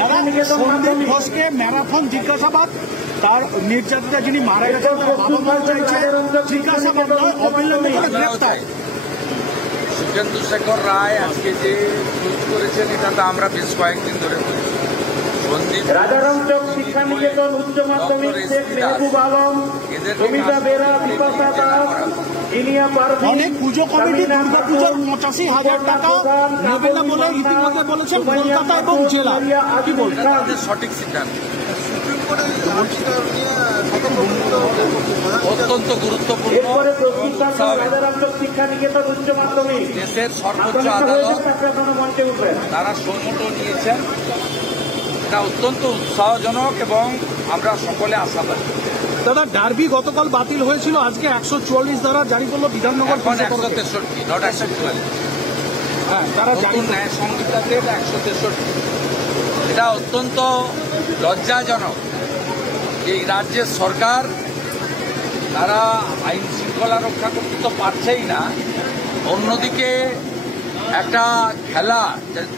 সন্দীপ ঘোষকে ম্যারাথন জিজ্ঞাসাবাদ, তার নির্যাতিতা যিনি মারা গেছেন তার বাবা মা চাইছে জিজ্ঞাসাবাদ নয়, অবিলম্বে গ্রেফতার। সুখেন্দু শেখর রায় আজকে যে টুইট করেছেন এটা তো আমরা বেশ কয়েকদিন ধরে সন্দীপ রাজারামচক শিক্ষা নিকেতন উচ্চ মাধ্যমিক শেখ মেহবুব আলম, কবিতা বেরা, বিপাশা দাস, অনেক পুজো কমিটি দুর্গাপুজোর 85,000 টাকা নেবে না বলে ইতিমধ্যে বলেছেন কলকাতা এবং জেলা। কি বলছেন? তাদের সঠিক সিদ্ধান্ত অত্যন্ত গুরুত্বপূর্ণ। শিক্ষা নিকেতন উচ্চ মাধ্যমিক দেশের সর্বোচ্চ আদালত তারা সম্মত নিয়েছেন, এটা অত্যন্ত উৎসাহজনক এবং আমরা সকলে আশাবাদী। দাদা, ডার্বি গতকাল বাতিল হয়েছিল, আজকে 144 ধারা জারি করলো বিধাননগর। 163 নট 144। হ্যাঁ, তারা নতুন ন্যায় সংহিতাতে 163। এটা অত্যন্ত লজ্জাজনক এই রাজ্যের সরকার, তারা আইন শৃঙ্খলা রক্ষা করতে তো পারছেই না, অন্যদিকে একটা খেলা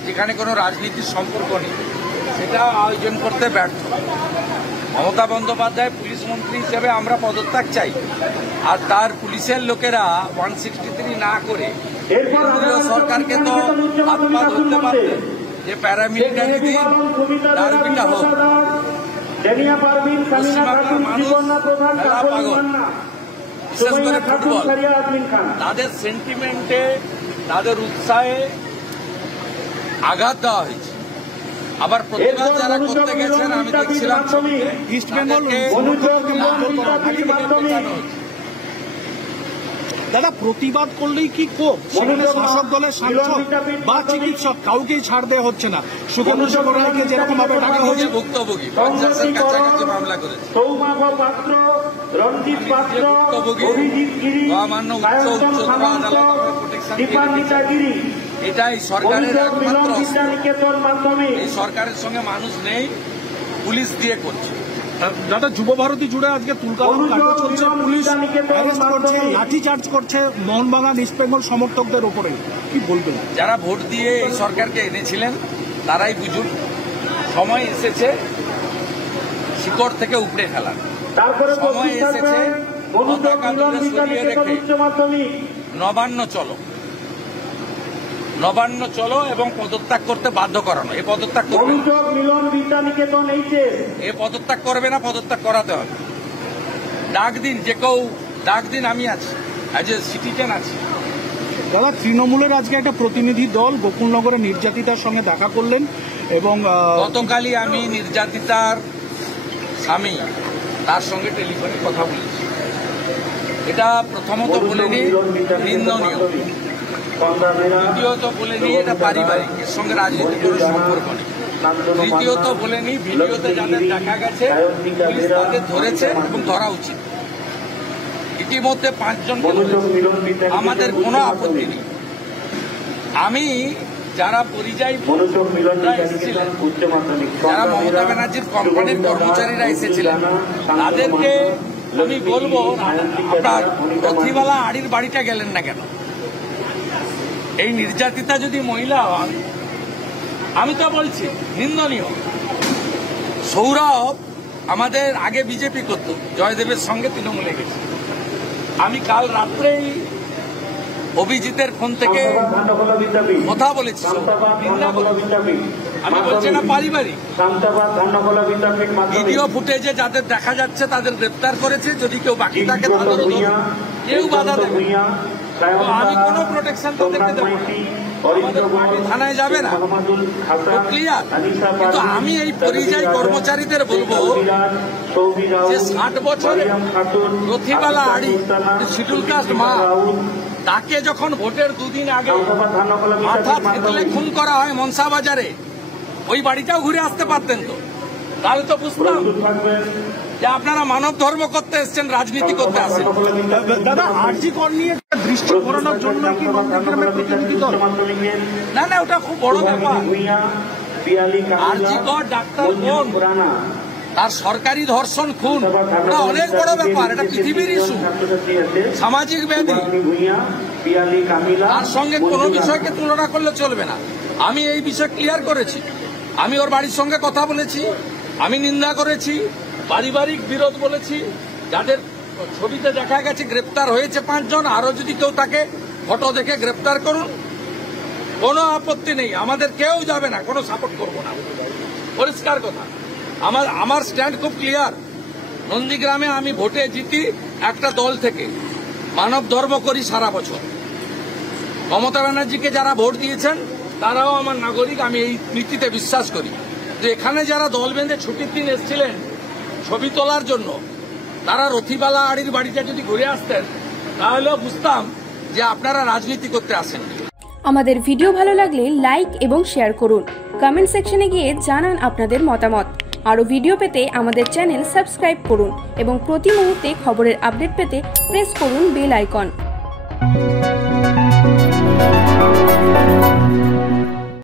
যেখানে কোনো রাজনীতির সম্পর্ক নেই সেটা আয়োজন করতে ব্যর্থ। মমতা বন্দ্যোপাধ্যায় পুলিশ মন্ত্রী হিসেবে আমরা পদত্যাগ চাই, আর তার পুলিশের লোকেরা 163 না করে কেন্দ্রীয় সরকারকে তো হাত পা ধরতে পারতেন যে প্যারামিলিটারি দিন ডার্বিটা হোক। পশ্চিমবাংলার মানুষ খেলা পাগল, বিশেষ করে ফুটবল। তাদের সেন্টিমেন্টে, তাদের উৎসাহে আঘাত দেওয়া হয়েছে। আবার প্রতিবাদ যারা করতে গেছেন আমি দেখছিলাম ইস্ট বেঙ্গল। দাদা, প্রতিবাদ করলেই কি ক্ষোভ? সেখানে শাসক দলের সাংসদ বা চিকিৎসক কাউকেই ছাড় দেওয়া হচ্ছে না। সুখেন্দু শেখর রায়কে যেরকম ভাবে ডাকা হয়েছে ভুক্তভোগী 50-এর কাছাকাছি মামলা করেছে। মহামান্য উচ্চ আদালত এটাই সরকারের একমাত্র অস্ত্র। এই সরকারের সঙ্গে মানুষ নেই, পুলিশ দিয়ে করছে। দাদা, যুব ভারতী জুড়ে আজকে তুলকালাম কাণ্ড চলছে, পুলিশ অ্যারেস্ট করছে, লাঠিচার্জ করছে মোহনবাগান ইস্ট বেঙ্গল সমর্থকদের ওপরে। কি বলবেন? যারা ভোট দিয়ে এই সরকারকে এনেছিলেন তারাই বুঝুন, সময় এসেছে শিকড় থেকে উপড়ে ফেলার। সময় এসেছে পতাকা তুলে সরিয়ে রেখে নবান্ন চলো এবং পদত্যাগ করতে বাধ্য করানো। এই পদত্যাগ করবে না, পদত্যাগ করাতে হবে। ডাক দিন, যে কেউ ডাক দিন, আমি আছি, অ্যাজ এ সিটিজেন আছি। দাদা, তৃণমূলের আজকে একটা প্রতিনিধি দল গোকুলনগরের নির্যাতিতার সঙ্গে দেখা করলেন এবং গতকালই আমি নির্যাতিতার স্বামী তার সঙ্গে টেলিফোনে কথা বলেছি। এটা প্রথমত বলেনি নিন্দনীয়, দ্বিতীয়ত বলেনি এটা পারিবারিক, এর সঙ্গে রাজনীতির কোনো সম্পর্ক নেই। তৃতীয়ত বলেনি ভিডিওতে যাদের দেখা গেছে পুলিশ তাদের ধরেছে এবং ধরা উচিত। ইতিমধ্যে 5 জনকে ধরেছে, আমাদের কোনো আপত্তি নেই। আমি যারা পরিযায়ী এসেছিলেন, যারা মমতা ব্যানার্জির কোম্পানির কর্মচারীরা এসেছিলেন, তাদেরকে আমি বলবো আপনার রথিবালা আড়ির বাড়িটা গেলেন না কেন? এই নির্যাতিতা যদি মহিলা হন, আমি তো বলছি নিন্দনীয়। সৌরভ আমাদের আগে বিজেপি করত, জয়দেবের সঙ্গে তৃণমূলে গেছে। আমি কাল রাত্রেই অভিজিতের ফোন থেকে কথা বলেছি, আমি বলছি না পারিবারিক। ভিডিও ফুটেজে যাদের দেখা যাচ্ছে তাদের গ্রেপ্তার করেছে, যদি কেউ বাকি থাকে তাদেরও কেউ বাধা দেবে। আমি কোনো প্রোটেকশন তাদেরকে দেবো না, আমাদের পার্টি থানায় যাবে না, ক্লিয়ার। কিন্তু আমি এই পরিযায়ী কর্মচারীদের বলবো যে 60 বছরের রথিবালা আড়ি শিডিউল কাস্ট মা, তাকে যখন ভোটের 2 দিন আগে মাথা থেতলে খুন করা হয় মনসা বাজারে, ওই বাড়িটাও ঘুরে আসতে পারতেন তো, তাহলে তো বুঝতাম যে আপনারা মানব ধর্ম করতে এসছেন, রাজনীতি করতে আসেন। দাদা, আরজি কর নিয়ে দৃষ্টি ঘোরানোর জন্য কি প্রতিনিধি দল? না, ওটা খুব বড় ব্যাপার। আরজি কর ডাক্তার বোন, তার সরকারি ধর্ষণ খুন, ওটা অনেক বড় ব্যাপার, এটা পৃথিবীর ইস্যু, সামাজিক ব্যাধি। তার সঙ্গে কোনো বিষয়কে তুলনা করলে চলবে না। আমি এই বিষয় ক্লিয়ার করেছি। আমি ওর বাড়ির সঙ্গে কথা বলেছি, আমি নিন্দা করেছি, পারিবারিক বিরোধ বলেছি। যাদের ছবিতে দেখা গেছে গ্রেপ্তার হয়েছে 5 জন, আরো যদি কেউ তাকে ফটো দেখে গ্রেপ্তার করুন, কোনো আপত্তি নেই। আমাদের কেউ যাবে না, কোনো সাপোর্ট করবো না, পরিষ্কার কথা। আমার স্ট্যান্ড খুব ক্লিয়ার। নন্দীগ্রামে আমি ভোটে জিতি একটা দল থেকে, মানব ধর্ম করি সারা বছর। মমতা ব্যানার্জিকে যারা ভোট দিয়েছেন তারাও আমার নাগরিক, আমি এই নীতিতে বিশ্বাস করি। যে এখানে যারা দল বেঁধে ছুটির দিন এসেছিলেন ছবি তোলার জন্য, তারা রথিবালা আড়ির বাড়িতে যদি ঘুরে আসতেন তাহলেও বুঝতাম যে আপনারা রাজনীতি করতে আসেন। আমাদের ভিডিও ভালো লাগলে লাইক এবং শেয়ার করুন। কমেন্ট সেকশনে গিয়ে জানান আপনাদের মতামত। আরও ভিডিও পেতে আমাদের চ্যানেল সাবস্ক্রাইব করুন এবং প্রতি মুহূর্তে খবরের আপডেট পেতে প্রেস করুন বেল আইকন।